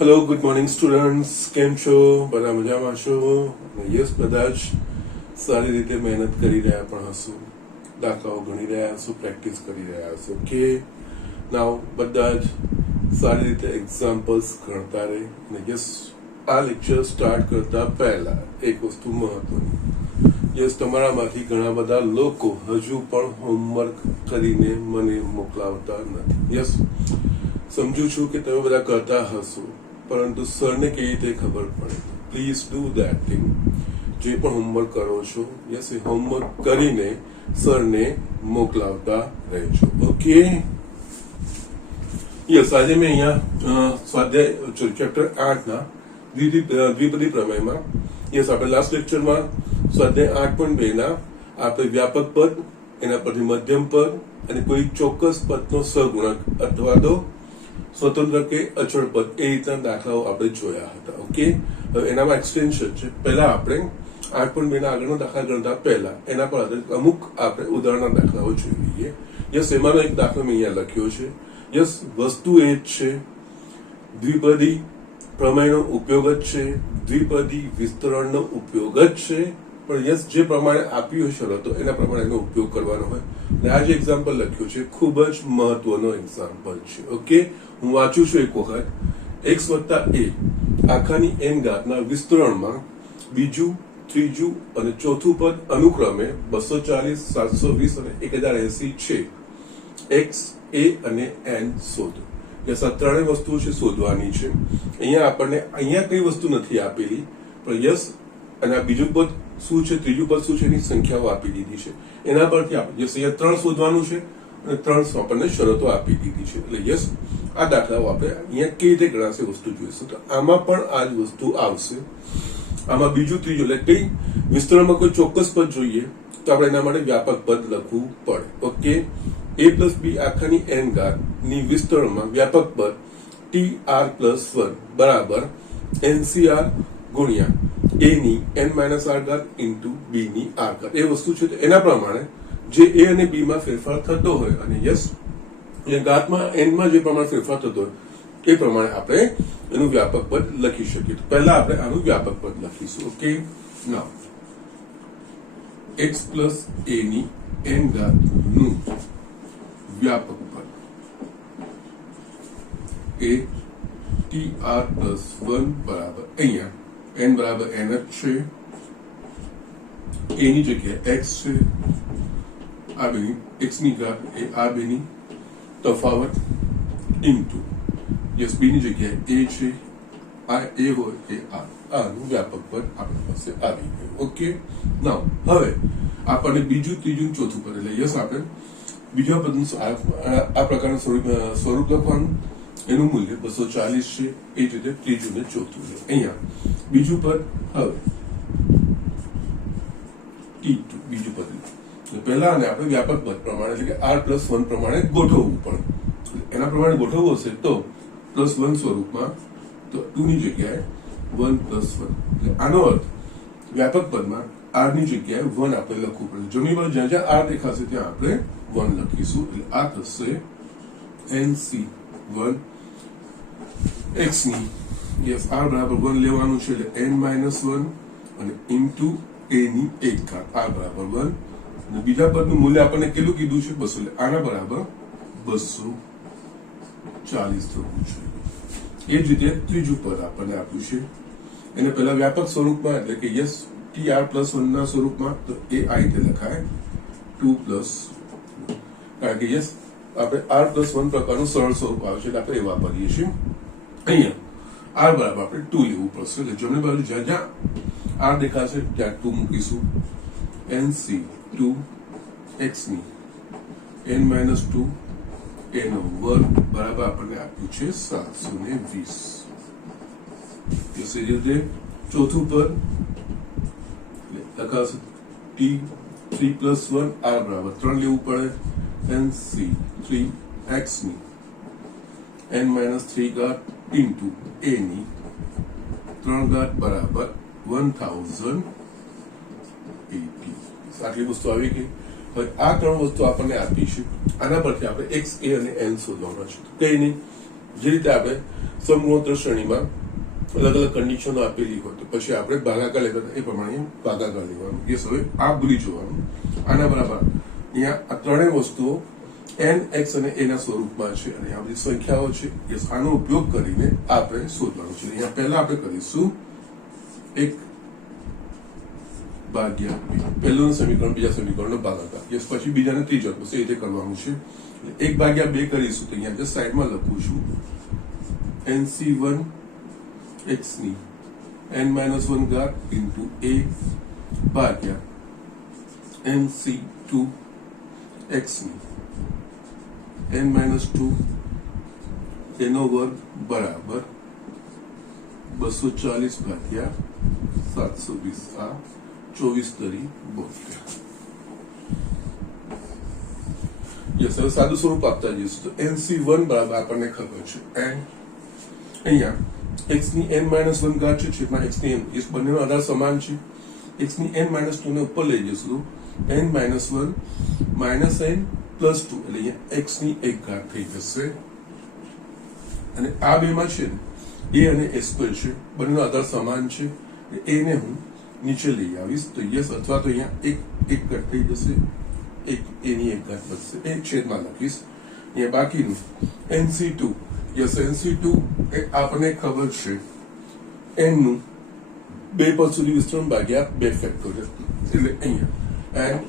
Hello, good morning students. કેમ છો? બધા મજામાં છો? યસ, બધા જ સારી રીતે મહેનત કરી રહ્યા પણ હશો, દાખલાઓ ગણી રહ્યા હશો, પ્રેક્ટિસ કરી રહ્યા હશો. ઓકે, નાવ બધા જ સારી રીતે એક્ઝામ્પલ્સ ગણતા રહે. અને યસ, આ લેક્ચર સ્ટાર્ટ કરતા પહેલા એક વસ્તુ મહત્વની. યસ, તમારામાંથી ઘણા બધા લોકો હજુ પણ હોમવર્ક કરીને મને મોકલાવતા નથી. યસ, સમજુ છું કે તમે બધા કરતા હશો, પરંતુ સરને કેવી રીતે ખબર પડે? Please do that thing. જે પણ હોમવર્ક કરો છો, યસ, એ હોમવર્ક કરીને સરને મોકલાવતા રહેજો. ઓકે, યસ, આજે મેં અહીંયા સ્વાધ્યાય ચેપ્ટર 8 ના દ્વિપદી પ્રમેયમાં, યસ, આપણે લાસ્ટ લેક્ચરમાં સ્વાધ્યાય 8.2 ના આપણે વ્યાપક પદ, એના પરથી મધ્યમ પદ અને કોઈ ચોક્કસ પદનો સહગુણક અથવા તો સ્વતંત્ર કે અચળ પદ, એ રીતના દાખલાઓ આપણે જોયા હતા. ઓકે, હવે એનામાં એક્સટેન્શન છે. પહેલા આપણે 8.2 ના આગળનો દાખલા ગણતા પહેલા એના પર આધારિત અમુક આપણે ઉદાહરણના દાખલાઓ જોઈ લઈએ. યસ, એમાંનો એક દાખલો મેં અહીંયા લખ્યો છે. યસ, વસ્તુ એ જ છે, દ્વિપદી પ્રમેયનો ઉપયોગ જ છે, દ્વિપદી વિસ્તરણનો ઉપયોગ જ છે, પણ યસ, જે પ્રમાણે આપ્યું હોય શરતો એના પ્રમાણે એનો ઉપયોગ કરવાનો હોય. અને આ જે એક્ઝામ્પલ લખ્યું છે ખૂબ જ મહત્વનો એક્ઝામ્પલ છે. ઓકે, હું વાંચું છું એક વખત. x વત્તા a આખાની n ઘાતના વિસ્તરણમાં બીજું, ત્રીજું અને ચોથું પદ અનુક્રમે 240, 720 અને 1080 છે. x, a અને n શોધો. યસ, આ ત્રણેય વસ્તુઓ છે શોધવાની છે. અહીંયા કઈ વસ્તુ નથી આપેલી, પણ યસ, અને આ બીજું પદ શું છે, ત્રીજું પદ શું છે, એની સંખ્યાઓ આપી દીધી છે. એના પરથી આપણે યસ, અહીંયા 3 શોધવાનું છે અને 3 આપણને શરતો આપી દીધી છે. એટલે યસ, આ દાખલાઓ આપણે અહીંયા કેવી રીતે ગણાશે વસ્તુ જોઈશું. તો આમાં પણ આ જ વસ્તુ આવશે. આમાં બીજું, ત્રીજું એટલે કઈ વિસ્તરણમાં કોઈ ચોક્કસ પદ જોઈએ તો આપણે એના માટે વ્યાપક પદ લખવું પડે. Okay, a plus b આખાની n ઘાત ની વિસ્તરણમાં વ્યાપક પદ tr+1 બરાબર ncr ગુણ્યા a ની n-r ઘાત ઇન્ટુ b ની r ઘાત. એ વસ્તુ છે. એના પ્રમાણે જે a અને b માં ફેરફાર થતો હોય, અને યસ, ઘાતમાં n માં જે પ્રમાણે ફેરફાર થતો હોય એ પ્રમાણે આપણે એનું વ્યાપક પદ લખી શકીએ. તો પહેલા આપણે આનું વ્યાપક પદ લખીશું. Okay, now x plus a ની n ઘાત નું વ્યાપક પદ એ tr+1 બરાબર, અહીંયા n બરાબર n જ છે, a ની જગ્યાએ x છે, આ બેની x ની ઘાત એ આ બેની તફાવત ઇન્ટુ યસ, b ની જગ્યાએ a છે, આ a હોય એ આનું વ્યાપક પદ આપણી પાસે આવી ગયું. ઓકે, નાઉ હવે આપણને બીજું, ત્રીજું, ચોથું પદ એટલે યસ, આપણે બીજા પદનું આ પ્રકારનું સ્વરૂપ લખવાનું. એનું મૂલ્ય 240 છે. એ જ રીતે ત્રીજું ને ચોથું. અહીંયા બીજું પદ, હવે t2 બીજું પદ પહેલા, અને આપણે વ્યાપક પદ પ્રમાણે એટલે કે r+1 પ્રમાણે ગોઠવવું પડે. એના પ્રમાણે ગોઠવવું હશે તો +1 સ્વરૂપમાં, તો 2 ની જગ્યાએ 1+1. એટલે આનો અર્થ વ્યાપક પદમાં r ની જગ્યાએ 1 આપણે લખવું પડે. જમણી બાજુ જ્યાં જ્યાં r દેખાશે ત્યાં આપણે 1 લખીશું. એટલે આ થશે nc1 x ની, યસ, r બરાબર 1 લેવાનું છે એટલે n-1 અને ઇન્ટુ a ની 1 ઘાત, r બરાબર 1. અને બીજા પદનું મૂલ્ય આપણને કેટલું કીધું છે? 200. એટલે આના બરાબર 240 થવું છે. એ જ રીતે ત્રીજું પદ આપણને આપ્યું છે. એને પહેલા વ્યાપક સ્વરૂપમાં એટલે કે યસ, tr+1 ના સ્વરૂપમાં, તો એ આ રીતે લખાય 2+, કારણ કે યસ, આપણે r+1 પ્રકારનું સરળ સ્વરૂપ આવે છે એટલે આપણે એ વાપરીએ છીએ. અહીંયા r બરાબર આપણે 2 લેવું પડશે. એટલે જમણી બાજુ જ્યાં જ્યાં r દેખાશે ત્યાં 2 મૂકીશું. nc2 x ની n-2 a નો વર્ગ બરાબર આપણને આપ્યું છે 720. એ રીતે ચોથું પદ લખાશે t3+1 r બરાબર 3 લેવું પડે. nc3 x ની n-3 ઘાત ઇન્ટુ a ની 3 ઘાત બરાબર 1080. આટલી વસ્તુ આવી ગઈ. હવે આ ત્રણ વસ્તુ આપણને આપી છે. આના પરથી આપણે x, a અને n શોધવાના છે. કઈ નહીં, જે રીતે આપણે સમગુણોત્તર શ્રેણીમાં અલગ અલગ કન્ડિશનો આપેલી હોય તો પછી આપણે ભાગાકાર લેતા હતા એ પ્રમાણે ભાગાકાર લેવાનું. યસ, હવે આ ભૂલી જોવાનું. આના બરાબર અહીંયા આ ત્રણેય વસ્તુઓ n, x અને a ના સ્વરૂપમાં છે અને આ બધી સંખ્યાઓ છે. યસ, આનો ઉપયોગ કરીને આપણે શોધવાનું છે. અહીંયા પહેલા આપણે કરીશું 1 ભાગ્યા 2. પહેલું સમીકરણ બીજા સમીકરણનો ભાગાકાર. યસ, પછી બીજાને ત્રીજો એ રીતે કરવાનું છે. 1 ભાગ્યા 2 કરીશું તો અહીંયા જસ્ટ સાઈડમાં લખું છું nc1 x ની n-1 ઘાત ઇન્ટુ a ભાગ્યા nc2 x ની n-2 એનો વર્ગ બરાબર 240 ભાગ્યા 720. આ 24 તરી 72. યસ, હવે સાદું સ્વરૂપ આપતા જઈશું તો nc1 બરાબર આપણને ખબર છે n અહીંયા x ની n-1 ઘાત છે છેદમાં x ની n. એ બંનેનો આધાર સમાન છે. x ની n-2 ને ઉપર લઈ જઈશું n-1 માઇનસ n પ્લસ 2 એટલે અહીંયા x ની 1 ઘાત થઈ જશે અને આ બેમાં છે ને a અને a સ્ક્વેર છે, બંનેનો આધાર સમાન છે. a ને હું નીચે લઈ આવીશ તો યસ, અથવા તો અહીંયા એક ઘાત થઈ જશે, એક a ની 1 ઘાત બચશે, એ છેદમાં લખીશ. અહીંયા બાકીનું nc2. યસ, nc2 એ આપણને ખબર છે n નું 2 પદ સુધી વિસ્તરણ ભાગ્યા 2 ફેક્ટોરિયલ એટલે અહીંયા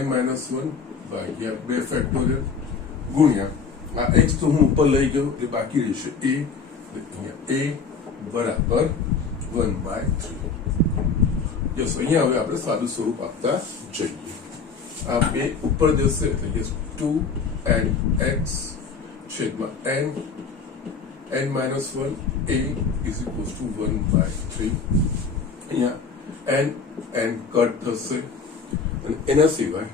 n-1 ભાગ્યા 2 ફેક્ટોરિયલ ગુણ્યા આ x તો હું ઉપર લઈ ગયો એટલે બાકી રહેશે a. અહીંયા a બરાબર 1/3. યસ, અહીંયા હવે આપણે સાદું સ્વરૂપ આપતા જઈએ. આ 2 ઉપર જશે એટલે યસ 2nx છેદમાં n-1 a is equals to 1/3. અહીંયા n કટ થશે અને એના સિવાય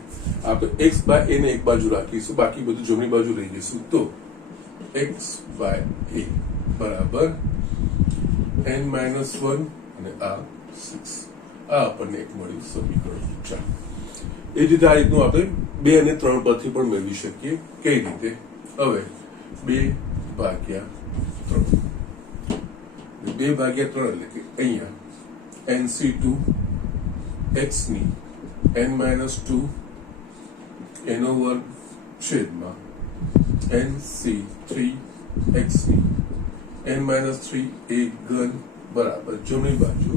આપણે x બાય a ને એક બાજુ રાખીશું, બાકી બધું જમણી બાજુ લઈ જઈશું તો x બાય a બરાબર n-1 અને આ 6. આ આપણને એક મળ્યું સમીકરણ. ચાલો, એ રીતે આ રીતનું આપણે 2 અને 3 પરથી પણ મેળવી શકીએ. કઈ રીતે? હવે 2 ભાગ્યા 3 એટલે કે અહીંયા nc2 x ની n-2 એનો વર્ગ છેદમાં nc3 x ની n-3 a ઘન બરાબર જમણી બાજુ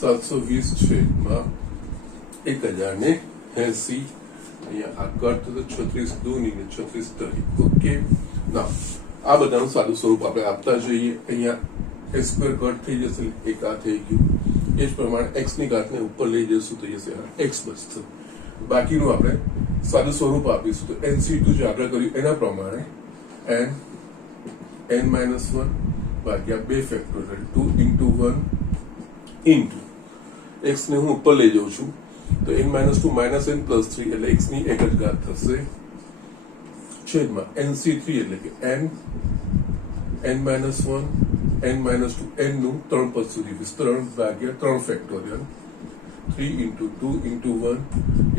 720 છેદમાં 1080. અહીંયા આ કટ તો 36 દૂની ને 36 તરી. ઓકે, ના આ બધાનું સાદું સ્વરૂપ આપણે આપતા જઈએ. અહીંયા x સ્ક્વેર કટ થઈ જશે, એક આ થઈ ગયું. એ જ પ્રમાણે x ની ઘાતને ઉપર લઈ જઈશું તો જશે x બચશે. બાકીનું આપણે સાદું સ્વરૂપ આપીશું તો nc2 જે આપણે કર્યું એના પ્રમાણે n-1 ભાગ્યા 2 ફેક્ટોરિયલ 2 into 1 into x ને હું ઉપર લઈ જાઉં છું તો n-2 માઇનસ n પ્લસ 3 એટલે x ની 1 જ ઘાત થશે છેદમાં nc3 એટલે કે n-1 n-2 n નું 3 પદ સુધી વિસ્તરણ ભાગ્યા 3 ફેક્ટોરિયલ 3 into 2 into 1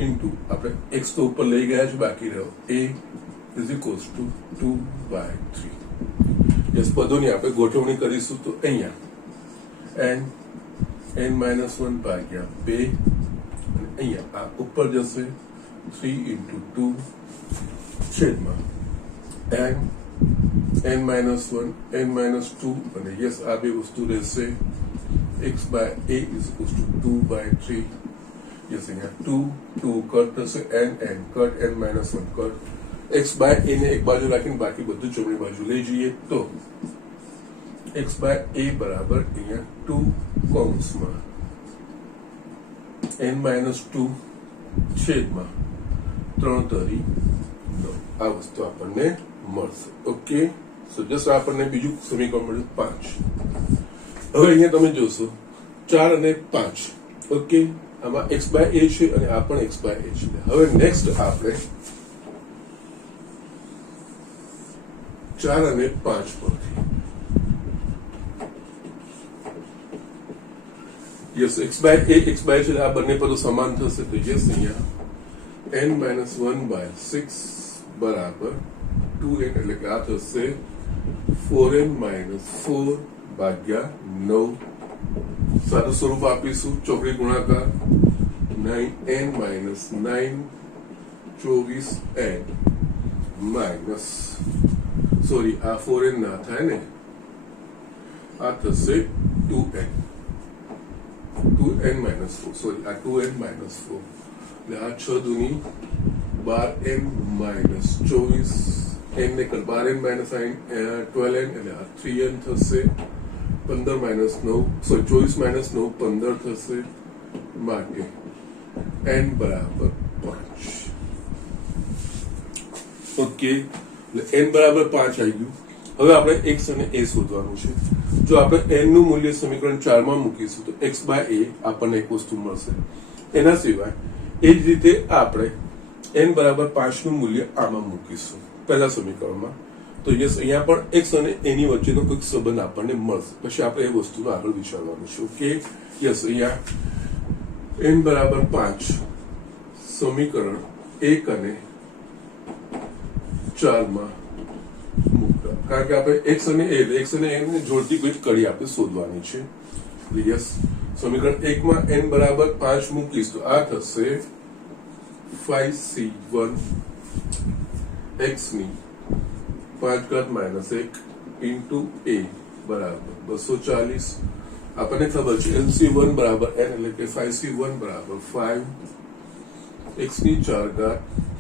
into આપણે x તો ઉપર લઈ ગયા છે, બાકી રહ્યો a is equals to 2/3. Yes, પદોની આપણે ગોઠવણી કરીશું તો અહીંયા n-1 ભાગ્યા 2 અને અહીંયા આ ઉપર જશે 3 into 2 છેદમાં n-1 n-2 અને યસ આ બે વસ્તુ રહેશે x by a is equals to 2/3. Yes, અહીંયા 2 કટ થશે n cut n-1 cut. x by a ને એક બાજુ રાખીને બાકી બધું જમણી બાજુ લઈ જઈએ તો x by a બરાબર અહીંયા 2 કૌંસમાં n-2 છેદમાં 3 તરી 9. આ વસ્તુ આપણને મળશે. ઓકે, સો જસ્ટ આપણને બીજું સમીકરણ મળ્યું 5. હવે અહીંયા તમે જોશો 4 અને 5. ઓકે, આમાં x by a છે અને આ પણ x by a છે. હવે નેક્સ્ટ આપણે 4 અને 5 પરથી યસ x by a છે આ બંને પદો સમાન થશે તો યસ અહીંયા n-1/6 બરાબર 2n એટલે કે આ થશે 4n - 4 ભાગ્યા 9. સાદું સ્વરૂપ આપીશું ચોકડી ગુણાકાર 9n - 9 24n માઇનસ સોરી આ 4n ના થાય ને આ થશે 2n - 4 સોરી આ 2n - 4 એટલે આ 6 દુની 12n - 24 n ને કર 12n - 12n એટલે આ 3n થશે 15 - 9 સોરી 24 - 9 15 થશે માટે n બરાબર 5. ઓકે એટલે n બરાબર 5 આવી ગયું. હવે આપણે x અને a શોધવાનું છે. જો આપણે n નું મૂલ્ય સમીકરણ 4 માં મૂકીશું તો x/a આપણને એક વસ્તુ મળશે. એના સિવાય એ જ રીતે આપણે n બરાબર 5 નું મૂલ્ય આમાં મૂકીશું પહેલા સમીકરણમાં તો યસ અહીંયા પણ x અને a ની વચ્ચેનો કોઈક સંબંધ આપણને મળશે. પછી આપણે એ વસ્તુનો આગળ વિચારવાનું છે. ઓકે યસ અહીંયા n બરાબર 5 સમીકરણ 1 અને 4 માં મૂકતા કારણ કે આપણે x અને a ને જોડતી કોઈ કડી આપણે શોધવાની છે. યસ સમીકરણ 1 માં n બરાબર 5 મૂકીશ તો આ થશે 5c1 x ની 5 - 1 into a બરાબર 240. આપણને ખબર છે LC1 બરાબર n એટલે કે 5c1 બરાબર 5 x ની 4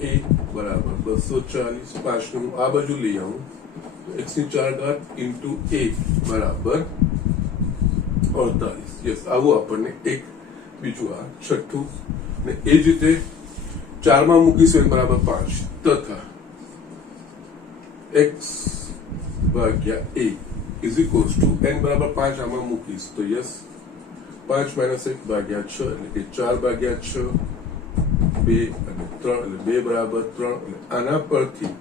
a બરાબર 240. 5 નું આ બાજુ લઈ આવું x ની 4 into a બરાબર 48. યસ આવું આપણને એક બીજું આ છઠ્ઠું ને એ જ રીતે 4 માં મૂકીશું n બરાબર 5 તથા x ભાગ્યા a is equals to n બરાબર 5 આમાં મૂકીશ તો યસ 5 - 1 ભાગ્યા 6 એટલે કે 4 ભાગ્યા 6 2 અને 3 એટલે 2 બરાબર 3. એટલે આના પરથી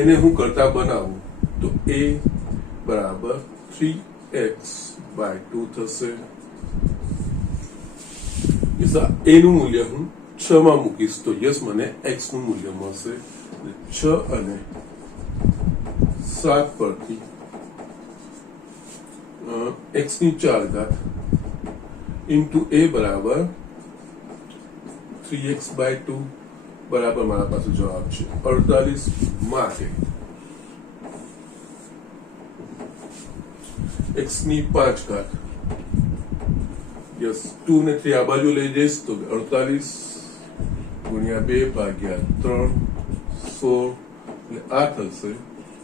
એને હું કરતા બનાવું તો a બરાબર 3x/2 થશે. a નું મૂલ્ય હું 6 માં મૂકીશ તો યસ મને x નું મૂલ્ય મળશે. 6 અને 7 પરથી x ની 4 into a બરાબર 3x/2 બરાબર મારા પાસે જવાબ છે 48. માટે x ની 5 યસ 2 ને 3 આ બાજુ લઈ જઈશ તો 48 ગુણ્યા 2 ભાગ્યા 3 16 એટલે આ થશે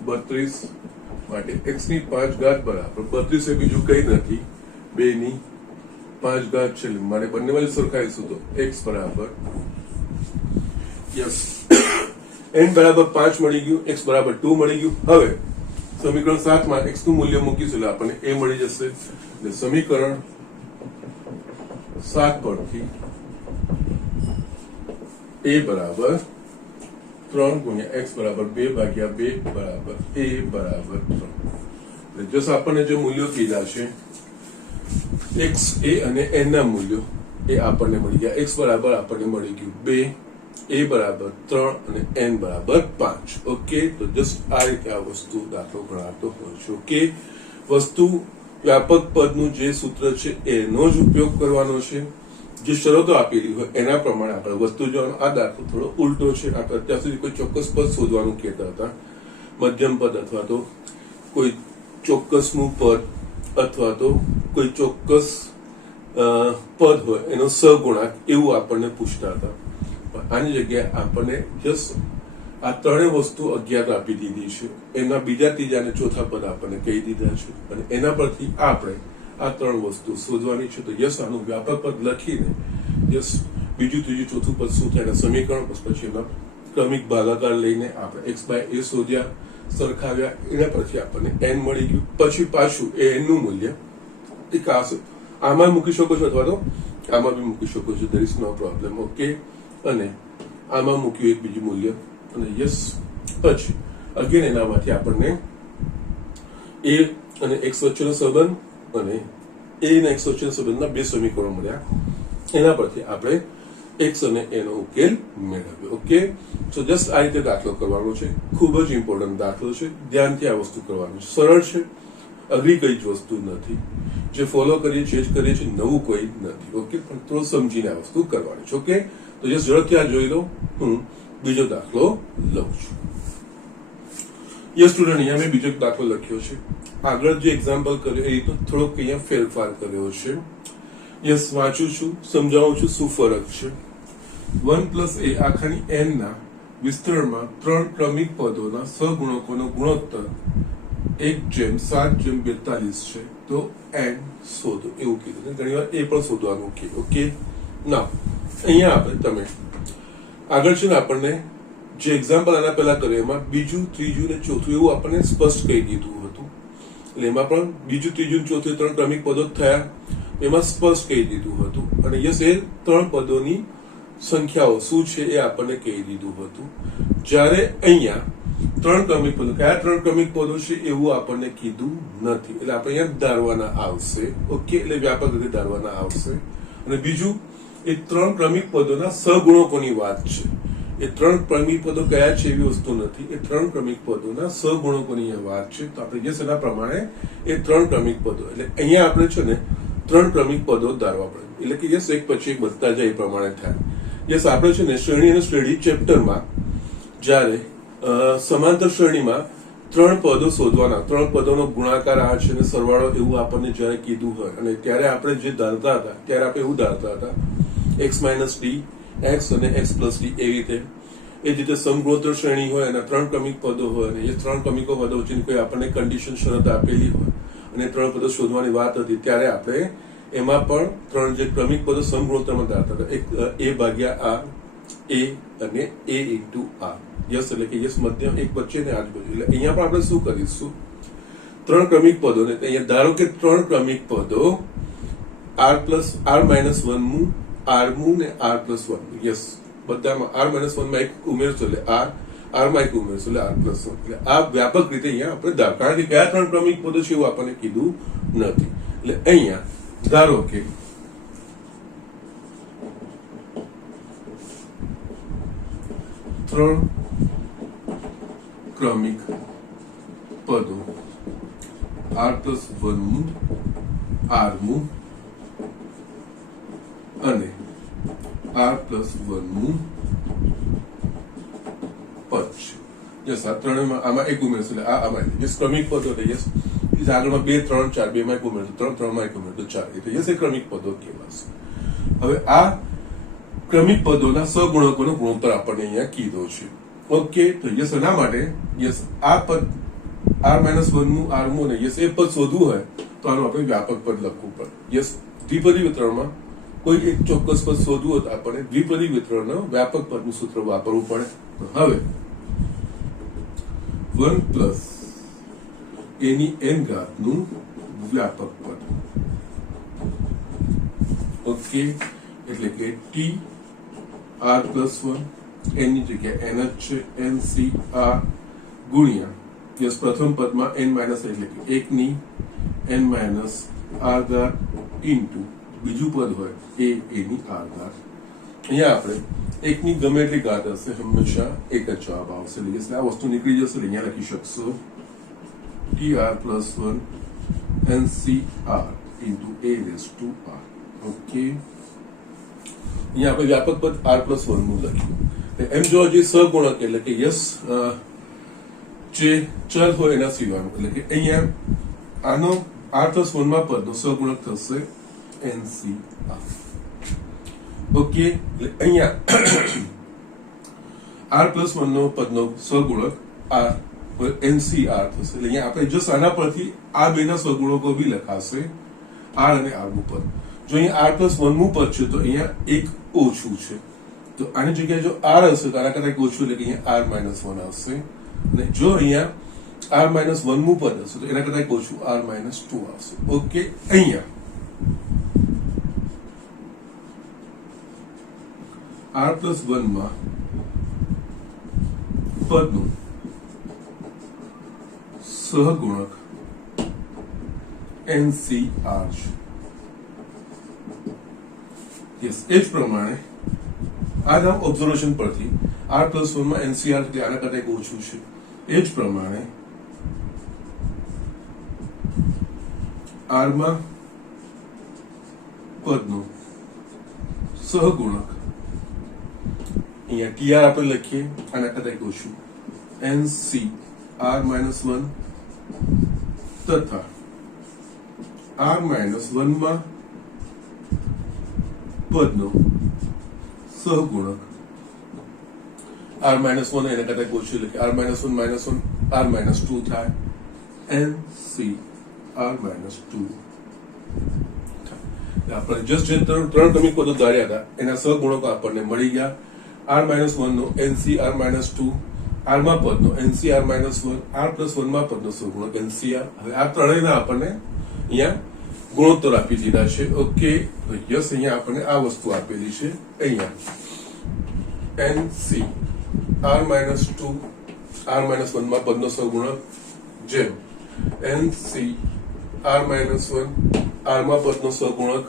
32. માટે x ની 5 બરાબર 32 એ બીજું કઈ નથી 2 ની 5 છે. મારે બંને બાજુ સરખાઈશું તો x બરાબર યસ n બરાબર 5 મળી ગયું x બરાબર 2 મળી ગયું. હવે સમીકરણ 7 માં x નું મૂલ્ય મૂકીશું એટલે આપણને a મળી જશે. એટલે સમીકરણ 7 પરથી a બરાબર 3 ગુણ્યા x બરાબર 2 ભાગ્યા 2 બરાબર a બરાબર 3. એટલે જસ આપણને જે મૂલ્યો કીધા છે x a અને n ના મૂલ્યો એ આપણને મળી ગયા. x બરાબર આપણને મળી ગયું 2, a બરાબર 3 અને n બરાબર 5. ઓકે તો જસ્ટ આ રીતે આ વસ્તુ દાખલો ગણાતો હોય છે. ઓકે વસ્તુ વ્યાપક પદનું જે સૂત્ર છે એનો જ ઉપયોગ કરવાનો છે. જે શરતો આપેલી હોય એના પ્રમાણે આપણે વસ્તુ જોવાનો. આ દાખલો થોડો ઉલટો છે. આપણે અત્યાર સુધી કોઈ ચોક્કસ પદ શોધવાનું કહેતા હતા, મધ્યમ પદ અથવા તો કોઈ ચોક્કસનું પદ અથવા તો કોઈ ચોક્કસ પદ હોય એનો સહગુણાંક એવું આપણને પૂછતા હતા. આની જગ્યાએ આપણને જસ્ટ આ ત્રણેય વસ્તુ અજ્ઞાત આપી દીધી છે. એના બીજા ત્રીજા અને ચોથા પદ આપણને કહી દીધા છે અને એના પરથી આપણે આ ત્રણ વસ્તુ શોધવાની છે. તો યસ આનું વ્યાપક પદ લખીને યસ બીજું ત્રીજું ચોથું પદ શું થાય એના સમીકરણ પછી એના ક્રમિક ભાગાકાર લઈને આપણે x/a શોધ્યા, સરખાવ્યા, એના પછી આપણને n મળી ગયું. પછી પાછું એ n નું મૂલ્ય એક આમાં મૂકી શકો છો અથવા તો આમાં બી મૂકી શકો છો. There is no problem. Okay અને આમાં મૂક્યું એક બીજું મૂલ્ય અને યસ પછી અગેન એનામાંથી આપણને a અને x વચ્ચેનો સંબંધ અને a અને x વચ્ચેના સંબંધના બે સમીકરણો મળ્યા. એના પરથી આપણે એક્સ અને એનો ઉકેલ મેળવ્યો. ઓકે, સો જસ્ટ આ રીતે દાખલો કરવાનો છે. ખૂબ જ ઇમ્પોર્ટન્ટ દાખલો છે, ધ્યાનથી આ વસ્તુ કરવાનું છે. સરળ છે, અઘરી કઈ જ વસ્તુ નથી. જે ફોલો કરીએ છીએ જ કરીએ છીએ, નવું કોઈ નથી. ઓકે, પણ થોડું સમજીને આ વસ્તુ કરવાની છે. ઓકે, તો જસ્ટ ઝડપથી આ જોઈ લો. હું બીજો દાખલો લઉં છું. યસ સ્ટુડન્ટ, અહીંયા મેં બીજો દાખલો લખ્યો છે. આગળ જે એક્ઝામ્પલ કર્યો એ રીતનો થોડોક અહીંયા ફેરફાર કર્યો છે. યસ, વાંચું છું, સમજાવું છું શું ફરક છે. 1 + a આખાની n ના વિસ્તરણમાં 3 ક્રમિક પદોના સહગુણકોનો ગુણોત્તર 1/7/42 છે. તો n શોધો એવું કીધું. ઘણી વાર એ પણ શોધવાનું કે. ઓકે, ના અહીંયા આપણે તમે આગળ છે ને આપણને જે એક્ઝામ્પલ આના પહેલા કર્યો એમાં બીજું, ત્રીજું ને ચોથું એવું આપણને સ્પષ્ટ કહી દીધું હતું. એટલે એમાં પણ બીજું, ત્રીજું, ચોથું 3 ક્રમિક પદો થયા, એમાં સ્પષ્ટ કહી દીધું હતું. અને યસ, એ 3 પદોની સંખ્યાઓ શું છે એ આપણને કહી દીધું હતું. જ્યારે અહીંયા 3 ક્રમિક પદો, કયા 3 ક્રમિક પદો છે એવું આપણને કીધું નથી. એટલે આપણે અહીંયા ધારવાના આવશે. ઓકે, એટલે વ્યાપક રીતે ધારવાના આવશે. અને બીજું, એ 3 ક્રમિક પદોના સહગુણકોની વાત છે. એ 3 ક્રમિક પદો કયા છે એવી વસ્તુ નથી. એ 3 ક્રમિક પદોના સહગુણકોની વાત છે. તો આપણે યસ એના પ્રમાણે એ 3 ક્રમિક પદો, એટલે અહીંયા આપણે છે ને 3 ક્રમિક પદો ધારવા પડે. એટલે કે યસ, એક પછી એક વધતા જાય એ પ્રમાણે થાય. યસ, આપણે છે ને શ્રેણી અને શ્રેણી ચેપ્ટરમાં જ્યારે સમાંતર શ્રેણીમાં 3 પદો શોધવાના, 3 પદોનો ગુણાકાર આ છે અને સરવાળો એવું આપણને જયારે કીધું હોય, અને ત્યારે આપણે જે ધારતા હતા ત્યારે આપણે એવું ધારતા હતા x - d, x અને x + d એવી રીતે. એ જ રીતે સમગુણોત્તર શ્રેણી હોય અને 3 ક્રમિક પદો હોય, અને એ 3 ક્રમિકો પદો વચ્ચેની કોઈ આપણને કન્ડિશન, શરત આપેલી હોય અને 3 પદો શોધવાની વાત હતી, ત્યારે આપણે એમાં પણ 3 જે ક્રમિક પદો સમગુણોત્તરમાં ધારતા હતા. એક a/r, a અને a * r. યસ, એટલે કે યસ મધ્યમ એક વચ્ચે ને આજુબાજુ. એટલે અહીંયા પણ આપણે શું કરીશું, 3 ક્રમિક પદો ને અહીંયા ધારો કે 3 ક્રમિક પદો r - r-1 મું, r મું ને r + 1. યસ, બધામાં r - 1 માં એક ઉમેરશો એટલે r માં એક ઉમેરશો એટલે r + 1. એટલે આ વ્યાપક રીતે અહીંયા આપણે ધાર, કારણ કે કયા 3 ક્રમિક પદો છે એવું આપણને કીધું નથી. એટલે અહીંયા ધારો કે 3 ક્રમિક પદો r + 1 મું, r મું અને r + 1 મું પદ છે. યસ, આ ત્રણેયમાં આમાં એક ઉમેરશો એટલે આમાં યસ ક્રમિક પદો. એટલે યસ, આગળમાં 2, 3, 4, 2 માં એક ઉમેરશો, 3, 3 માં એક ઉમેરશો, 4. એટલે યસ, એ ક્રમિક પદો કહેવાશે. હવે આ ક્રમિક પદોના સહગુણકોનો ગુણોત્તર આપણને અહીંયા કીધો છે. ઓકે, તો યસ એના માટે યસ આ પદ r - 1 મું, r મું ને યસ એ પદ શોધવું હોય તો આનું આપણે વ્યાપક પદ લખવું પડે. યસ, દ્વિપદી વિતરણમાં કોઈ એક ચોક્કસ પદ શોધવું હોય તો આપણે દ્વિપદી વિતરણનો વ્યાપક પદનું સૂત્ર વાપરવું પડે. તો હવે 1 + a⁴ નું વ્યાપક પદ. ઓકે, એટલે કે t r + 1, n ની જગ્યાએ n જ છે, NCR ગુણ્યા યસ પ્રથમ પદમાં n - એટલે કે 1 ની n - r ઇન્ટુ બીજું પદ હોય a ની r. અહીંયા આપણે 1 ની ગમે એટલી ઘાત હશે, હંમેશા એક જ જવાબ આવશે. એટલે આ વસ્તુ નીકળી જશે. અહીંયા લખી શકશો tr + 1 NCR into a⁴. Okay, અહીંયા આપણે વ્યાપક પદ r + 1 નું લખ્યું. એમ જો જે સહગુણક એટલે કે યસ જે ચલ હોય એના સિવાયનું, એટલે કે અહીંયા આનો r + 1 માં પદનો સહગુણક થશે NCR. ઓકે, એટલે અહીંયા r + 1 નો પદનો સહગુણક r NCR થશે. એટલે અહીંયા આપણે જસ્ટ આના પરથી આ બેના સહગુણકો બી લખાશે, r અને r નું પદ. જો અહીંયા r + 1 નું પદ છે તો અહીંયા એક ઓછું છે, તો આની જગ્યાએ જો r હશે તો આના કરતા એક ઓછું, એટલે કે અહીંયા r - 1 આવશે. અને જો અહીંયા r - 1 નું પદ હશે તો એના કરતા એક ઓછું r - 2 આવશે. ઓકે, અહીંયા r + 1 માં પદનું સહગુણક NCR છે. યસ, એ જ પ્રમાણે આ નામ ઓબ્ઝર્વેશન પરથી R+1 માં NCR એટલે આના કરતા એક ઓછું છે. એ જ પ્રમાણે R માં પદનો સહગુણક અહીંયા TR આપણે લખીએ આના કરતા એક ઓછું NCR-1 તથા R-1 માં પદનો સહગુણક R-1 એના કરતા ઓછું એટલે R-1 R-2 થાય NCR-2. આપણે જસ્ટ જે ત્રણ ક્રમિક પદો ધાર્યા હતા એના સહગુણકો આપણને મળી ગયા. R-1 નો NCR-2, R માં પદનો NCR-1, R+1 માં પદનો સહગુણક NCR. હવે આ ત્રણેયના આપણને અહીંયા ગુણોત્તર આપી દીધા છે. ઓકે, યસ, અહીંયા આપણને આ વસ્તુ આપેલી છે. અહીંયા NCR-2, R-1 માં પદનો સહગુણક જેમ NCR-1, R માં પદનો સહગુણક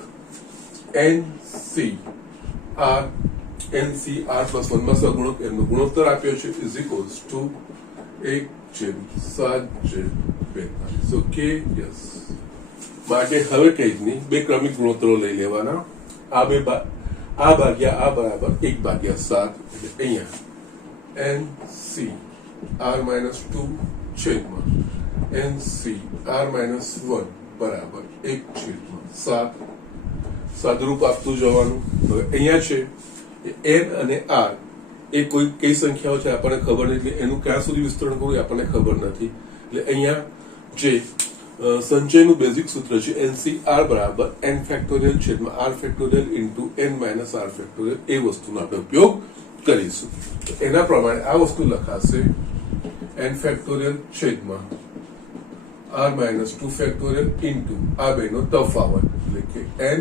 NCR+1 માં સહગુણક એમનો ગુણોત્તર આપ્યો છે is equals to 1/7/42. Okay, yes. માટે હવે કઈ નહીં, બે ક્રમિક ગુણોત્તરો લઈ લેવાના. આ ભાગ્યા આ બરાબર 1/7 એટલે અહીંયા NCR-2 છેદમાં NCR-1 બરાબર 1/7 સાદુરૂપ આપતું જવાનું. હવે અહીંયા છે N અને R એ કોઈ કઈ સંખ્યાઓ છે આપણને ખબર નથી, એટલે એનું ક્યાં સુધી વિસ્તરણ કરવું આપણને ખબર નથી. એટલે અહીંયા જે સંચયનું બેઝિક સૂત્ર છે NCR બરાબર n ફેક્ટોરિયલ છેદમાં R factorial into n minus R factorial, એ વસ્તુનો આપણે ઉપયોગ કરીશું. એના પ્રમાણે આ વસ્તુ લખાશે n ફેક્ટોરિયલ છેદમાં R-2 ફેક્ટોરિયલ ઇન્ટુ આ બેનો તફાવત એટલે કે n